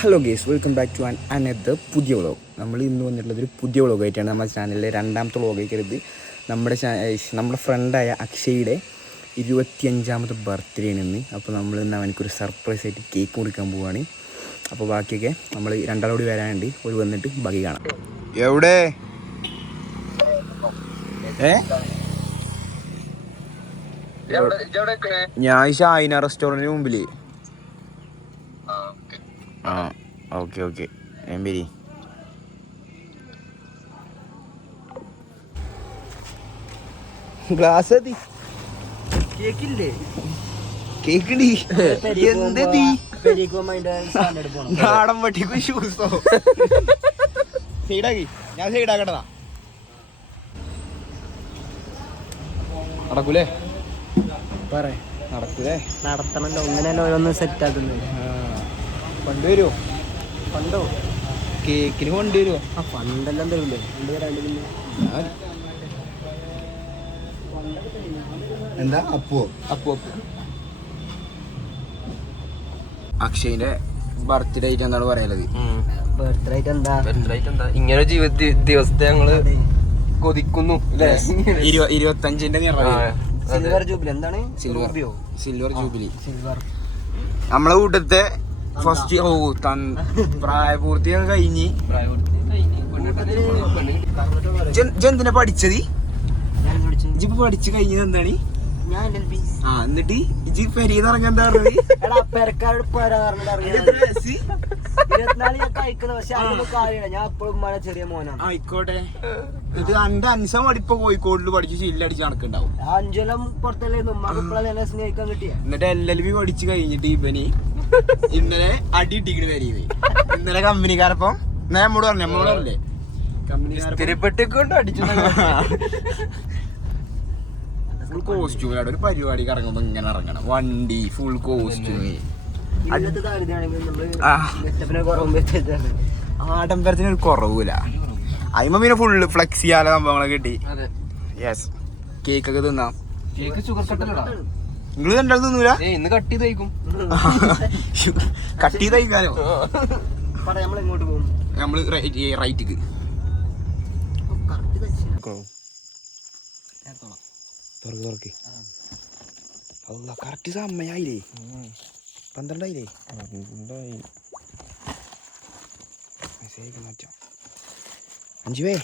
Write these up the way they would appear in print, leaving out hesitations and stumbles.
Hello guys, welcome back to another പുതിയ vlog. നമ്മൾ ഇന്ന് വന്നിട്ടുള്ളതൊരു പുതിയ വ്ളോഗായിട്ടാണ്. നമ്മുടെ ചാനലിലെ രണ്ടാമത്തെ വ്ളോഗായിരിക്കരുത്. നമ്മുടെ ഫ്രണ്ടായ അക്ഷയുടെ 25ാമത്തെ ബർത്ത്ഡേ ആണ് ഇന്ന്. അപ്പോൾ നമ്മൾ ഇന്ന് അവനക്കൊരു സർപ്രൈസ് ആയിട്ട് കേക്ക് മുറിക്കാൻ പോവുകയാണ്. അപ്പോൾ ബാക്കിയൊക്കെ നമ്മൾ രണ്ടാളോട് വരാനുണ്ട്. ഒരു വന്നിട്ട് ബാക്കി കാണാം. എവിടെ ഞാൻ ഷായിന റെസ്റ്റോറൻറ്റിന് മുമ്പിൽ. ആ ഓക്കെ ഞാൻ വരി. ഗ്ലാസ് മതി. കേക്കില്ലേ? കേക്ക് നാടൻ പട്ടിക്കും ഷൂസോ സൈഡാക്കി. ഞാൻ സൈഡാക്കട്ടതാ. നടക്കൂലേ? നടക്കൂലേ? നടത്തണല്ലോ. ഇങ്ങനെയല്ല ഓരോന്ന് സെറ്റ് ആക്കുന്നത്. ഫണ്ട് വരുമോ? ഫണ്ടോ? കേക്കിന് ഫണ്ട് വരുമോ? ആ ഫണ്ടെല്ലാം തരൂലേ? എന്താ അപ്പോ അക്ഷയിന്റെ ബർത്ത്ഡേ ആയിട്ട് എന്താണ് പറയാനുള്ളത്? ബർത്ത്ഡേ ആയിട്ട് എന്താ ഇങ്ങനെ ദിവസത്തെ ഞങ്ങള് കൊതിക്കുന്നു. 25ന്റെ സിൽവർ ജൂബിലി. എന്താണ് സിൽവർ ജൂബിലി? നമ്മളെ കൂട്ടത്തെ ഫസ്റ്റ് പ്രായപൂർത്തിയൊക്കെ കഴിഞ്ഞ് എന്തിനാ പഠിച്ചത്? ഇജിപ്പോ പഠിച്ചു കഴിഞ്ഞത് എന്താണ്? എന്നിട്ട് ഇജി പെരീന്ന് ഇറങ്ങാൻ എന്താ ആയിക്കോട്ടെ. ഇത് എന്റെ അൻസം പഠിപ്പോ കോഴിക്കോടില് പഠിച്ച് ചില്ലടിച്ച് നടക്കുന്നുണ്ടാവും. എന്നിട്ട് LLB പഠിച്ചു കഴിഞ്ഞിട്ട് ഇവന് ഇന്നലെ അടി ഇട്ടിക്കണ് പെരീന്ന്. ഇന്നലെ കമ്പനിക്കാരപ്പം നമ്മോട് പറഞ്ഞല്ലേ കമ്പനിക്കാരെപ്പെട്ടിക്കൊണ്ട് അടിച്ചു. ഫുൾ കോസ്റ്റ്യൂമിലാണ് ഒരു പരിപാടിക്ക് ഇറങ്ങുമ്പോ ഇങ്ങനെ ഇറങ്ങണം. വണ്ടി ഫുൾ കോസ്റ്റ്യൂം. ആഡംബരത്തിന് ഒരു കുറവില്ല. അതിമ പിന്നെ ഫുള്ള് ഫ്ലെക്സ് ചെയ്യാനുള്ള സംഭവങ്ങളൊക്കെ കിട്ടി. യെസ്, കേക്കൊക്കെ തിന്നാം. നിങ്ങള് രണ്ടാൾ തിന്നൂല? ഇന്ന് കട്ട് ചെയ്ത് കഴിക്കും. കട്ട് ചെയ്ത് കഴിക്കാനോ? നമ്മള് റൈറ്റിക്ക് തുറക്ക്. കറക്റ്റ് സമയായില്ലേ? 12 ആയില്ലേ? മെസ്സേജ് മാറ്റാം. 5 വേ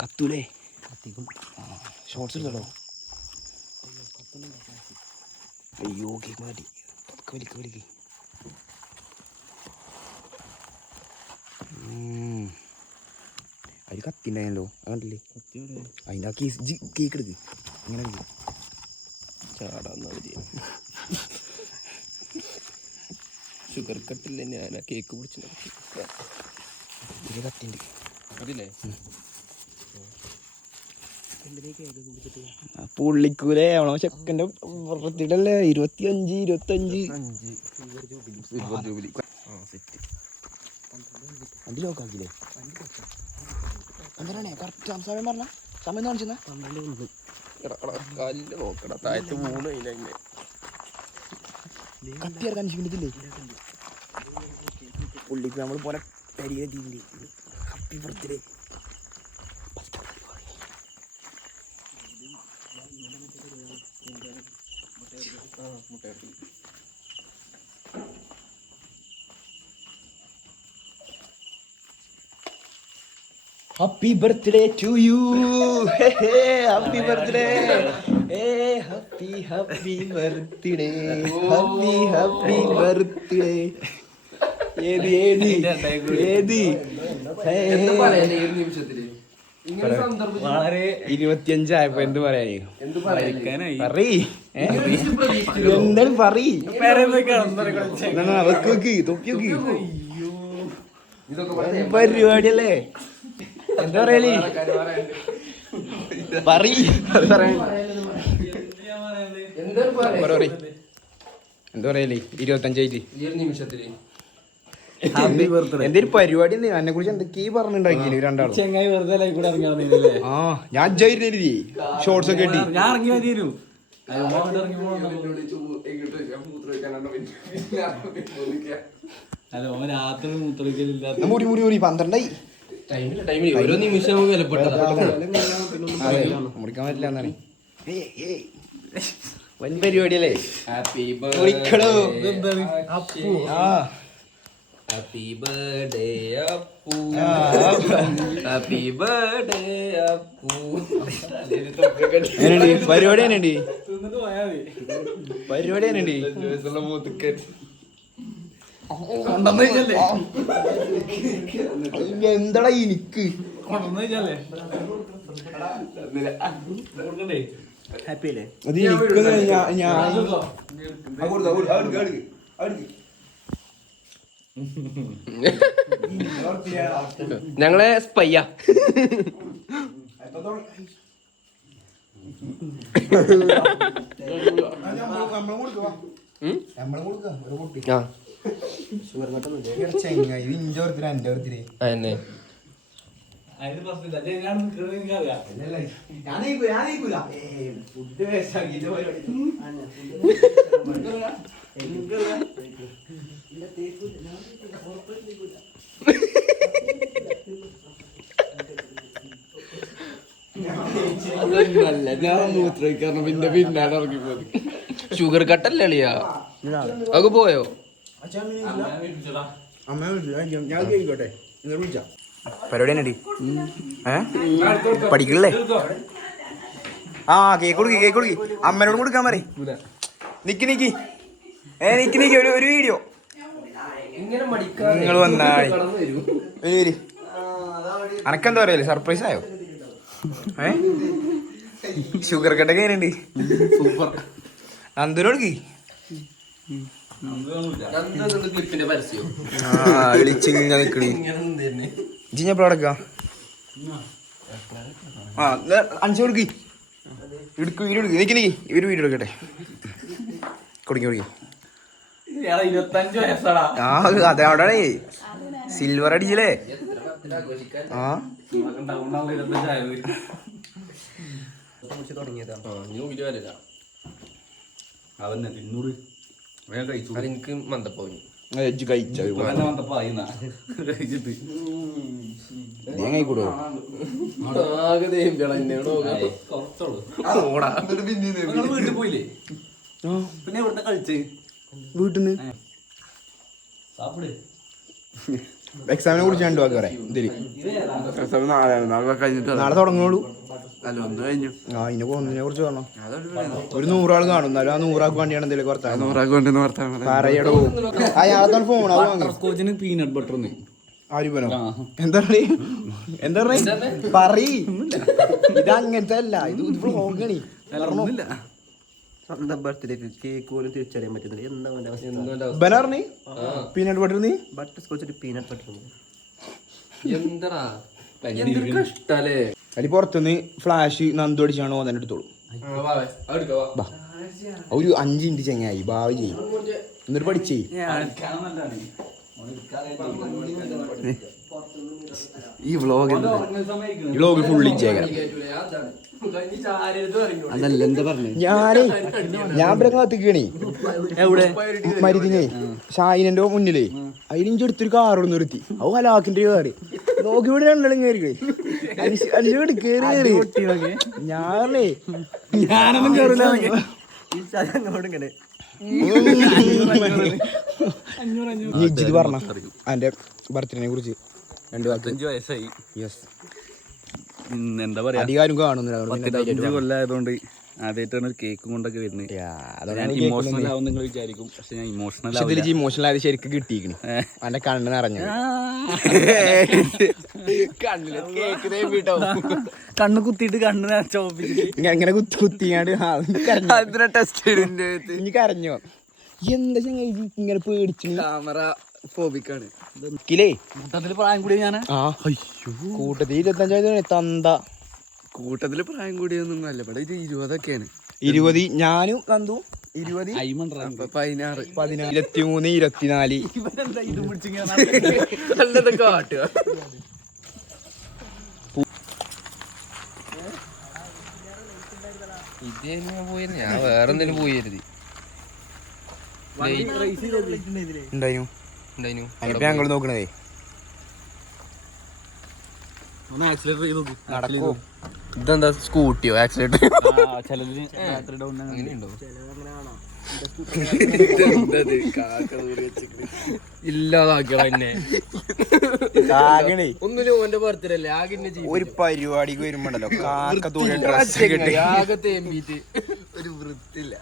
കത്തൂലേ? കത്തിക്കും. ഷോർട്സ് എടുത്തോ? അയ്യോ കേക്ക് മാറ്റി. വലിക്ക്. അത് കത്തിണ്ടായല്ലോ. കണ്ടില്ലേ? അതിൻ്റെ ആ കേക്ക് എടുക്ക്. അങ്ങനെ ചാടാന്ന ഷുഗർ കട്ടില്ല. ഞാൻ ആ കേക്ക് പിടിച്ചു കത്തിണ്ട് അതില്ലേ? പുള്ളിക്കൂലേ ആവണോ? ചെക്കൻ്റെ ബർത്ത്ഡേ 25 സിൽവർ ജൂബിലി. വണ്ടി നോക്കാക്കില്ലേ? എന്താണ് കറക്റ്റ് സമയം പറഞ്ഞ? സമയം കാണിച്ചെന്നാ കാലില് നോക്കടാ. താഴത്ത് 3 അതിനെ കത്തിയിറക്കാൻ ക്ഷീണിച്ചില്ലേ? പുള്ളിക്ക് നമ്മൾ പോലെ പെരിയെത്തിയില്ലേ? Happy birthday. Happy birthday to you. Happy birthday. Happy birthday. Happy birthday. ഏതി വളരെ 25 ആയപ്പോ എന്ത് പറയാനേ? എന്താണ് പരിപാടിയല്ലേ? എന്താ പറയലേ? എന്താ പറയലേ? 25 എന്തൊരു പരിപാടി എന്നെ കുറിച്ച് എന്തൊക്കെയാ പറഞ്ഞിട്ടുണ്ടാക്കിയില്ലേ രണ്ടാളും? ചെങ്ങായി വെറുതെ ആ ഞാൻ ജയിലിരുന്നേ ഷോർട്സ് ഒക്കെ കിട്ടി. ഞാൻ ഇറങ്ങി വരും. മുടി മുടി മുടി 12 ഓരോ നിമിഷം മുറിക്കാൻ പറ്റില്ല എന്നാണ് വൻ പരിപാടിയല്ലേ. Happy happy birthday Appu happy birthday Appu. പരിപാടി തന്നെയുണ്ട് പരിപാടി തന്നെയുണ്ട്. എന്താടാ എനിക്ക് ഹാപ്പി അല്ലേ അത് ഞങ്ങളെ സ്പയ്യ അതന്നെ. പിന്നെ പിന്നാലെ ഇറങ്ങിപ്പോയി. ഷുഗർ കട്ടല്ലേ അളിയാ അതൊക്കെ പോയോ? പരിപാടി തന്നെ പഠിക്കണല്ലേ? ആ കേക്ക് കൊടുക്കി കേക്ക് കൊടുക്കി അമ്മനോട് കൊടുക്കാൻ പറ. നിക്ക് നിക്ക് നിക്ക് നിക്ക് ഒരു വീഡിയോ നിങ്ങൾ വന്നായി അനക്കെന്താ പറയല്ലേ സർപ്രൈസ് ആയോ? ഷുഗർ കട്ടൊക്കെ എങ്ങനെയുണ്ട്? സൂപ്പർ. നന്ദനോടുക്കി ക്ലിപ്പിന്റെ പരസ്യം വിളിച്ചിങ്ങനെ നിക്കണി ജിഞ്ഞപ്പോ അടക്കാം. ആ 5 കൊടുക്കി എടുക്കും വീഡിയോ എടുക്കും. നിക്ക് നിക്ക് ഇവര് വീഡിയോ എടുക്കട്ടെ. കൊടുക്കി കൊടുക്കി. ആ അതെ അവിടെ സിൽവർ അടിച്ചില്ലേ? ആ എനിക്ക് മന്ദപ്പോയി കഴിക്കൂടോ? വീട്ടിൽ പോയില്ലേ? പിന്നെ ഇവിടുന്ന് കഴിച്ച് വീട്ടിന്ന് എക്സാമിനെ കുറിച്ച് 2 വാക്ക് പറയാം. നാളെ തുടങ്ങുള്ളൂ. ആ ഇതിനെ പോകുന്നതിനെ കുറിച്ച് പറഞ്ഞോ. ഒരു 100 ആൾ കാണും. എന്നാലും ആ 100 ആൾക്ക് വേണ്ടിയാണ് എന്തെങ്കിലും പറയടോ. ആ യാതൊരു ഫോൺ അത് വാങ്ങി പീനട്ട് ബട്ടർ ആരിപ്പനോ എന്താ എന്താ പറയ്. ഇത് അങ്ങനത്തെ അല്ല, ഇത് വ്ളോഗാണ്. സ്വന്തം ബർത്ത്ഡേക്ക് കേക്ക് പോലും തിരിച്ചറിയാൻ പറ്റുന്നില്ല. എന്താ പീനട്ട് ബട്ടർ നീ ബട്ടർ സ്കോച്ച് പീനട്ട് ബട്ടർ എന്താ കഷ്ടല്ലേ? അടി പുറത്തുനിന്ന് ഫ്ലാഷ് നന്ദു അടിച്ചാണോ തന്നെ എടുത്തോളൂ. ഒരു 5 മിനിറ്റ് ചെങ്ങായി ഭാവി ചെയ്യും എന്നിട്ട് പഠിച്ചേ. ഈ വ്ളോഗ് ഫുള്ള് ഇച്ചേക്കാം. അതല്ല എന്താ പറഞ്ഞു ഞാൻ കാത്തിക്കണേ എവിടെ മരുതിനെ ഷായിനന്റെ മുന്നിലേ അതിലിഞ്ചി എടുത്തൊരു കാറോട് നിർത്തി. അത് ഹലാക്കിന്റെ കാറ് നോക്കി ഇവിടെ 2 ആളും കയറി അലിയോട് കേറി ഞാനേ ഞാനൊന്നും കേറില്ല. ഇങ്ങനെ ഇജ്ജിത് പറഞ്ഞ എന്റെ ബർത്ത്ഡേനെ കുറിച്ച് 2 വാക്ക്. 5 വയസ്സായി. യെസ് എന്താ പറയാ അധികാരം കാണുന്നില്ല. 5 കൊല്ലമായതുകൊണ്ട് ആദ്യമായിട്ടാണ് ഒരു കേക്കും കൊണ്ടൊക്കെ വരുന്നത്. ഇമോഷണൽ ആവും നിങ്ങൾ വിചാരിക്കും, പക്ഷെ ഞാൻ ഇമോഷണൽ ഇമോഷണൽ ആയത് ശരിക്കും കിട്ടിയിരിക്കണ്. എന്റെ കണ്ണ് നിറഞ്ഞു. കണ്ണ് കുത്തിയിട്ട് കണ്ണ് ചോപ്പിച്ചിട്ട് ഇങ്ങനെ കുത്തിയാണ്ട് ടെസ്റ്റ് ഇനി കരഞ്ഞോ? എന്താ ചങ്ങ ഇങ്ങനെ പേടിച്ചു? ക്യാമറ ഫോബിക്കാണ്. കൂട്ടത്തില് പ്രായം കൂടി ഞാൻ കൂട്ടത്തിൽ 25 തന്ത കൂട്ടത്തില് പ്രായം കൂടിയൊന്നും അല്ല. ഇവിടെ 20ഒക്കെയാണ്. 20 ഞാനും തന്തു 20 16 13 24 നല്ലതൊക്കെ കാട്ടുക. ഇതേ പോയിരുന്നു. ഞാൻ വേറെ എന്തെങ്കിലും പോയിരുതി ഉണ്ടായിരുന്നു. ഉണ്ടായിനു. അതിനിപ്പോ ഞങ്ങൾ നോക്കണതേ ഒന്ന് ആക്സിലേറ്റർ ചെയ്ത് നോക്ക്. നടക്കോ ഇതെന്താ സ്കൂട്ടിയോ ആക്സിഡന്റ്? ചിലതിന് ബാറ്ററി ഡൗൺ അങ്ങനെയുണ്ടോ? ഇല്ലാതാക്കിയോ എന്നെ. ആകണേ ഒന്നിനും ഓന്റെ ബർത്ത്ഡേ അല്ലേ ആകെ ഒരു പരിപാടിക്ക് വരുമ്പോണ്ടല്ലോ കാക്ക തൂരെ ഡ്രസ് കിട്ടി ആകെ തേമ്പിട്ട് ഒരു വൃത്തില്ല.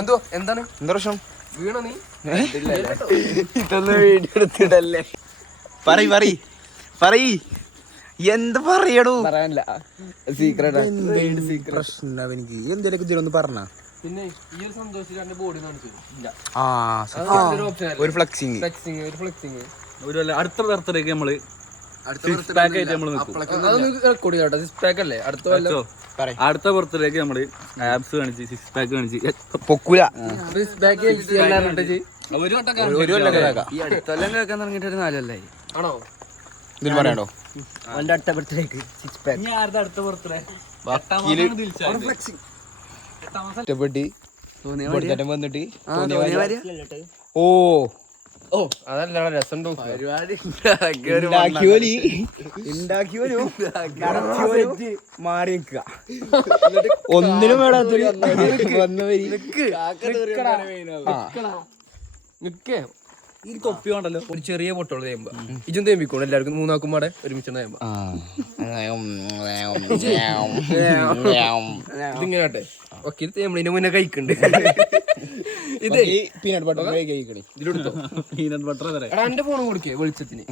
എന്തോ എന്താണ് എന്താ പ്രശ്നം വീണ നീ? ഇതൊന്നും വീഡിയോ എടുത്തിടല്ലേ. പറയ് എന്താ പറയടൂ പറയാനില്ല. സീക്രട്ട് പ്രശ്നം എനിക്ക് എന്തേലൊക്കെ ഇതിലൊന്ന് പറഞ്ഞ. പിന്നെ ഈ ഒരു സന്തോഷത്തിൽ ബോഡി കാണിച്ചില്ല. ഒരു ഫ്ലക്സിങ് ഒരു അടുത്ത ബർത്ത്ഡേക്ക് നമ്മള് പാക്ക് ആയിട്ട് നമ്മള് അടുത്ത ബർത്ത്ഡേക്ക് നമ്മള് ആപ്സ് കാണിച്ച് 6 പാക്ക് കാണിച്ച് പൊക്കൂല ആണോ ഇതിൽ പറയണ്ടോ അടുത്ത ബർത്ത്ഡേക്ക് അടുത്ത ബർത്ത്ഡേ ഇഷ്ടപ്പെട്ട് വന്നിട്ട് ഓ ഓ അതല്ല രസം മാറി നിക്കുക ഒന്നിനും വേടാത്തൊരു ഈ തൊപ്പി വേണ്ടല്ലോ. ഒരു ചെറിയ പൊട്ടുള്ളൂ തേമ്പ ഇജും തേമ്പിക്കോളൂ എല്ലാവർക്കും മൂന്നാക്കും പാടെ ഒരുമിച്ച് തേമ്പ ഇതിങ്ങനെ ആട്ടെ. ഓക്കെ ഇത് തേമ്പളിന്റെ മുന്നേ കഴിക്കണ്ട്. ഇതേ പീനട്ട് ബട്ടർ കഴിക്കണേ ഇതിലെടുത്തോ. പീനട്ട് ബട്ടർ വരെ എടാ എന്റെ ഫോൺ കൊടുക്കേ വെളിച്ചത്തിന്.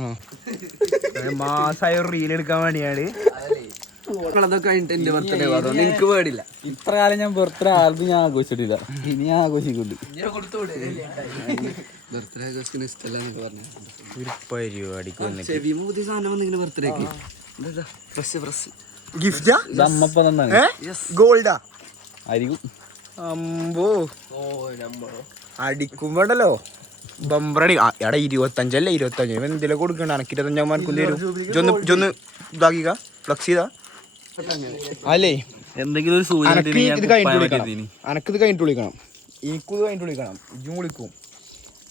മാസായ റീൽ എടുക്കാൻ വേണ്ടിയാണ്. അതൊക്കെ കഴിഞ്ഞിട്ട് എന്റെ ബർത്ത്ഡേ അതുകൊണ്ട് എനിക്ക് പേടില്ല. ഇത്ര കാലം ഞാൻ ബർത്ത്ഡേ ആർക്കും ഞാൻ ആഘോഷിച്ചിട്ടില്ല. ഇനി ഞാൻ ആഘോഷിക്കുന്നുണ്ട്. ബർത്ത്ഡേ ആഘോഷിക്കുന്ന ഇഷ്ടമല്ല പറഞ്ഞു. ഒരു പരിപാടിക്ക് വന്നിട്ട് ചെവി മൂതി സാധനം വന്നിങ്ങനെ ബർത്ത്ഡേക്ക് ഗിഫ്റ്റാ അമ്മപ്പം തന്നാണ് ഗോൾഡാ ആയിരിക്കും. അമ്പോ ഓ നമ്മളോ അടിക്കുമ്പോണ്ടല്ലോ ബമ്പറടി എടാ 25 25 എന്തെങ്കിലും കൊടുക്കണ്ട അനക്ക് 25 മാർക്കും തരും. ജൊന്ന് ഇതാക്കിക്ക ഫ്ലക്സ് ചെയ്താ അല്ലേ. എന്തെങ്കിലും ഒരു സൂചന അനക്കിത് കഴിഞ്ഞിട്ട് വിളിക്കണം എനിക്കിത് കഴിഞ്ഞിട്ട് വിളിക്കണം. ഇജും വിളിക്കും.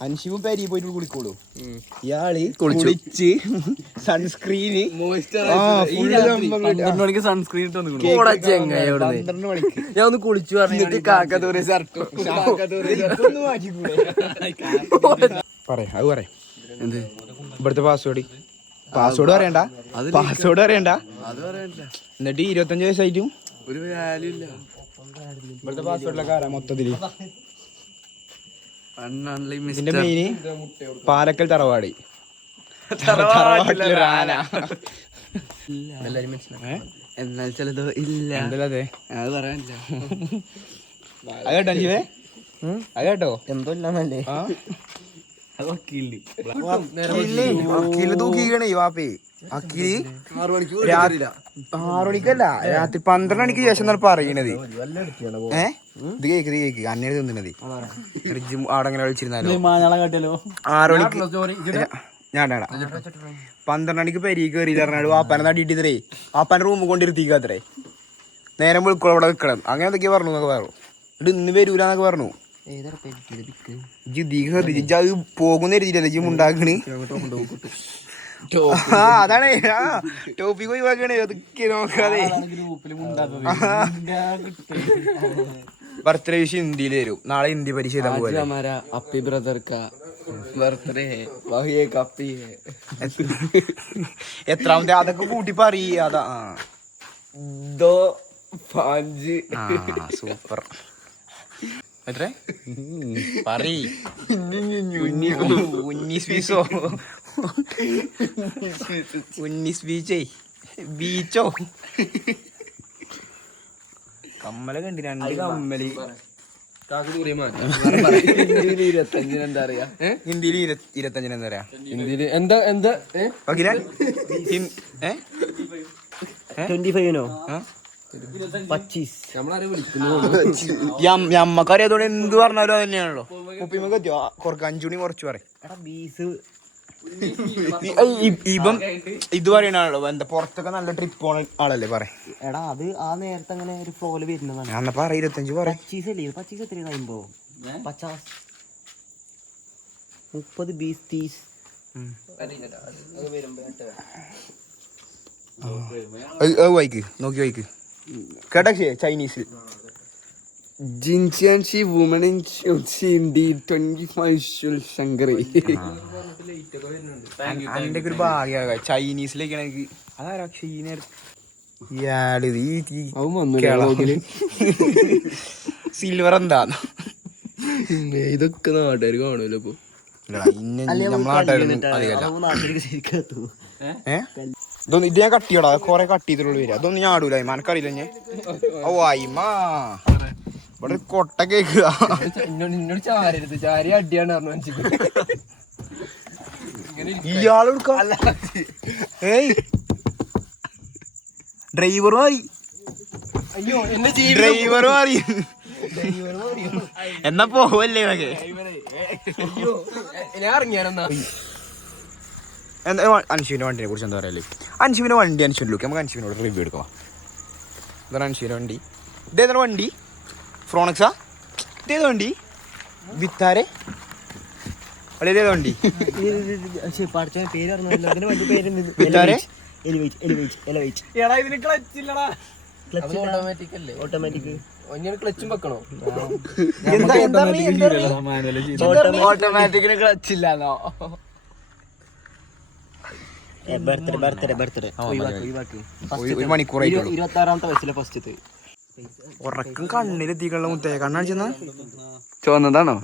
അൻഷിവും പേരി പോയിട്ട് കുളിക്കോളൂ. ഇയാള് കുളിച്ച് സൺസ്ക്രീന് 12 മണിക്ക് സൺസ്ക്രീൻ ഇട്ട് വന്നിട്ടുണ്ട്. 12 മണിക്ക് ഞാൻ ഒന്ന് കുളിച്ചു പറഞ്ഞിട്ട് കാക്കത്തൂര് ഷർട്ട് പറയാ അത് പറയാം. എന്ത് ഇവിടുത്തെ പാസ്വേഡ് പറയണ്ട അത് പറയണ്ട. എന്നിട്ട് 25 വയസ്സായിട്ടും ഒരു വാല്യൂ ഇല്ല. ഇവിടുത്തെ പാസ്വേഡിലൊക്കെ ആരാ മൊത്തത്തില്. ഇതിന്റെ മിസ്റ്റർ മെയിന് പാലക്കൽ തറവാട് തറവാട്ടിലൊരു ആന. എല്ലാരും മനസ്സിലായി. എന്നാൽ ചിലതോ ഇല്ല. എന്തല്ലേ അത് പറയാനില്ല. അത് കേട്ടോ അഞ്ചിവേ അത് കേട്ടോ എന്തോ ഇല്ലാന്നല്ലേ. അക്കീല് തൂക്കിക്കണേ വാപ്പേ. അക്കീല് 6 മണിക്കല്ല രാത്രി 12 മണിക്ക് ശേഷം എന്നാണ് പറയണത്. ഇത് കേക്ക് അന്നേ തിന്നണത് അവിടെ അങ്ങനെ വിളിച്ചിരുന്നാലോ. 6 മണിക്ക് ഞാൻ 12 മണിക്ക് പെരി കയറി പറഞ്ഞാൽ വാപ്പാനെ നടിയിട്ടേ വാപ്പാന്റെ റൂം കൊണ്ടിരുത്തിക്കാത്രേ. നേരം വിളിക്കോളം അവിടെ നിൽക്കണം അങ്ങനെ എന്തൊക്കെയാ പറഞ്ഞു എന്നൊക്കെ പറഞ്ഞു. എന്നിട്ട് ഇന്ന് വരൂലെന്നൊക്കെ പറഞ്ഞു. അത് പോകുന്ന രീതിയിലല്ലേ ജിം ഉണ്ടാക്കണ്. അതാണ് ടോപ്പിക്ക് ഒഴിവാക്കണേ അതൊക്കെ നോക്കാതെ. ബർത്ത്ഡേ വിഷ് ഹിന്ദിയിൽ വരും. നാളെ ഹിന്ദി പരീക്ഷ എഴുതാൻ പോലെ. അപ്പി ബ്രദർ കാ ബർത്ത്ഡേ കപ്പി എത്രാമത്തെ അതൊക്കെ കൂട്ടി പറയ. അതാ സൂപ്പർ എത്ര ബീച്ചോ കമ്മല കണ്ടി 2 കമ്മല്. ഹിന്ദിയിൽ എന്താ അറിയാ? ഹിന്ദിയിൽ 25 എന്താ പറയാ? ഹിന്ദിയിൽ എന്താ 25 നമ്മളാരെ വിളിക്കുന്നു. ഞമ്മക്കറിയാത്തോണ്ട് എന്ത് പറഞ്ഞാലും അത് തന്നെയാണല്ലോ. മുപ്പിമൊക്കെ എത്തിയോ കുറച്ച് 5 മണി കുറച്ച് പറയും. ഇപ്പം ഇത് പറയണല്ലോ എന്താ പുറത്തൊക്കെ നല്ല ട്രിപ്പ് പോണ ആളല്ലേ പറ. എടാ അത് ആ നേരത്തെ അങ്ങനെ ഒരു ഫ്ലോയില് വരുന്നതാണ്. ഞാൻ 25 പറയാം. 30 20 30. വായിക്ക് നോക്കി വായിക്ക് കേട്ടാ ചൈനീസ് ജിൻസിയാൻഷി വുമൺ ഇൻ ഇന്ത്യ 25 ശങ്കറി. അതിന്റെ ഒരു ഭാഗ്യ ചൈനീസിലേക്കാണ് എനിക്ക് അതാരാ ഇയാള് സിൽവർ എന്താ ഇതൊക്കെ നാട്ടുകാർ കാണുമല്ലോ ഇപ്പൊ. ഇതൊന്നും ഇത് ഞാൻ കട്ട് ചെയ്യടാ, കൊറേ കട്ട് ചെയ്തിട്ടുള്ളൂ വരിക. അതൊന്നും ഞാൻ ആടൂല, മനക്കറിയില്ല ഞാൻ. ഓ അയ്മാ ഇവിടെ കൊട്ട കേക്കുക. എന്നോട് ചാരരുത്, ചാരി അടിയാണ് പറഞ്ഞു. ഇയാള് ഡ്രൈവർ മാറി, അയ്യോ എന്നെ ഡ്രൈവർ മാറി. എന്നാ പോവല്ലേ ഇതൊക്കെ. ഞാൻ ഇറങ്ങിയാണെന്നാ. അൻഷുവിന്റെ വണ്ടിനെ കുറിച്ച് എന്താ പറയല്ലേ? അൻഷുവിന്റെ വണ്ടി അൻഷുവിന്റെ ലുക്ക്. നമുക്ക് അൻഷുവിനോട് റിവ്യൂ എടുക്കാം. ഇതാണ് അൻഷുവിന്റെ വണ്ടി. ഇതേതാണ് വണ്ടി? ഫ്രോണക്സാ? ഇതേതാ വണ്ടി? വിത്താരെ വളരെ വണ്ടി വിത്താരെ. ഓട്ടോമാറ്റിക് ക്ലച്ചും വെക്കണോ? ഓട്ടോമാറ്റിക്കിന് ക്ലച്ചില്ലാന്നോ? ഒരു മണിക്കൂറായിട്ട് 26-ാമത്തെ വയസ്സിലെ ഫസ്റ്റ് ഉറക്കം കണ്ണിലെത്തിക്കുള്ള മുത്തേ. കണ്ണടിച്ചെന്നാ ചോന്നതാണോ?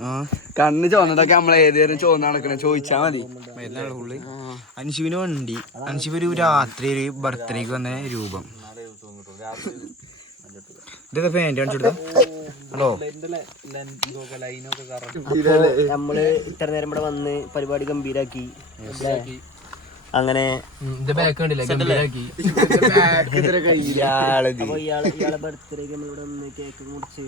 കണ്ണ് ചോന്നതൊക്കെ നമ്മളെ ഏതുവരും ചോന്ന നടക്കണ ചോദിച്ചാ മതി. അൻഷുവിന് വണ്ടി. അൻഷുവ് ഒരു രാത്രി ഒരു ബർത്ത്ഡേക്ക് വന്ന രൂപം. ഇതൊക്കെ പാൻറ് കാണിച്ചു ഹലോ. നമ്മള് ഇത്ര നേരം ഇവിടെ വന്ന് പരിപാടി ഗംഭീരാക്കി. അങ്ങനെ അപ്പൊ ഇയാളെ ബർത്ത്ഡേക്ക് ഇവിടെ വന്ന് കേക്ക് മുറിച്ച്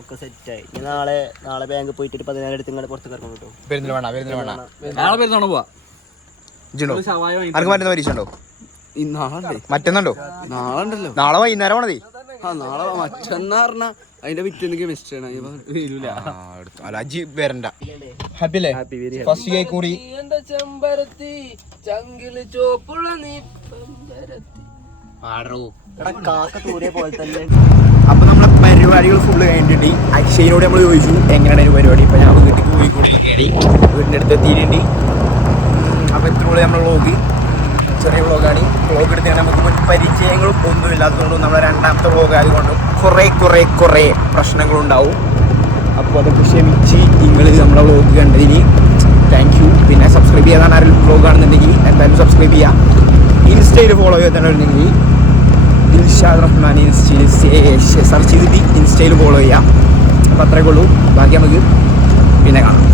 ഒക്കെ സെറ്റായി. നാളെ ബാങ്ക് പോയിട്ട് ഒരു 14 എടുത്ത് ഇങ്ങോട്ട് പുറത്ത് കിടക്കണം കേട്ടോ. നാളെ പെരുന്നാണോ പോവാ? ആർക്ക് മറ്റന്നാ പരീക്ഷ ഉണ്ടോ? നാളെ മറ്റന്നുണ്ടോ? നാളെ ഉണ്ടല്ലോ. നാളെ വൈകുന്നേരം ആണതേ. നാളെ മറ്റന്നാ പറഞ്ഞ അതിന്റെ പിറ്റേന്ന് കെമിസ്ട്രി ആണ്. അജി വരണ്ട. ഹാപ്പി അല്ലേ? ഫസ്റ്റ് കേക്ക് കൂടി ചെമ്പരത്തി ചങ്കില് ചോപ്പുള്ള നീ. കാക്ക തൂരെ പോലെ തന്നെ. അപ്പൊ നമ്മളെ പരിപാടികൾ ഫുള്ള് കഴിഞ്ഞിട്ടുണ്ട്. അക്ഷയിനോട് നമ്മൾ ചോദിച്ചു എങ്ങനെയാണ് ഈ പരിപാടി. ഇപ്പൊ ഞാൻ വീട്ടിൽ പോയിക്കൊണ്ടിരിക്കുകയാണ്, വീടിൻ്റെ അടുത്ത് എത്തിയിട്ടുണ്ട്. അപ്പൊ ഇത്രയുള്ള നമ്മുടെ വ്ളോഗ് ചെറിയ വ്ളോഗാണ്. വ്ളോഗ് എടുത്താൽ നമുക്ക് പരിചയങ്ങളും ഒന്നും ഇല്ലാത്തതുകൊണ്ടും നമ്മളെ രണ്ടാമത്തെ വ്ളോഗ് ആയതുകൊണ്ടും കുറേ പ്രശ്നങ്ങളുണ്ടാവും. അപ്പോൾ അതൊക്കെ ക്ഷമിച്ച് നിങ്ങൾ നമ്മളെ വ്ളോഗ് കണ്ടതിന് താങ്ക് യു. പിന്നെ സബ്സ്ക്രൈബ് ചെയ്യാൻ ആരെങ്കിലും വ്ളോഗ് ആണെന്നുണ്ടെങ്കിൽ എന്തായാലും സബ്സ്ക്രൈബ് ചെയ്യാം. ഇൻസ്റ്റയിൽ ഫോളോ ചെയ്തിട്ടുണ്ടെങ്കിൽ ദിൽഷാദ് റഹ്മാൻ ഇൻസ്റ്റയിൽ സെർച്ച് ചെയ്തിട്ട് ഇൻസ്റ്റയിൽ ഫോളോ ചെയ്യാം. അപ്പോൾ അത്രയൊക്കെ ഉള്ളൂ. ബാക്കി നമുക്ക് പിന്നെ കാണാം.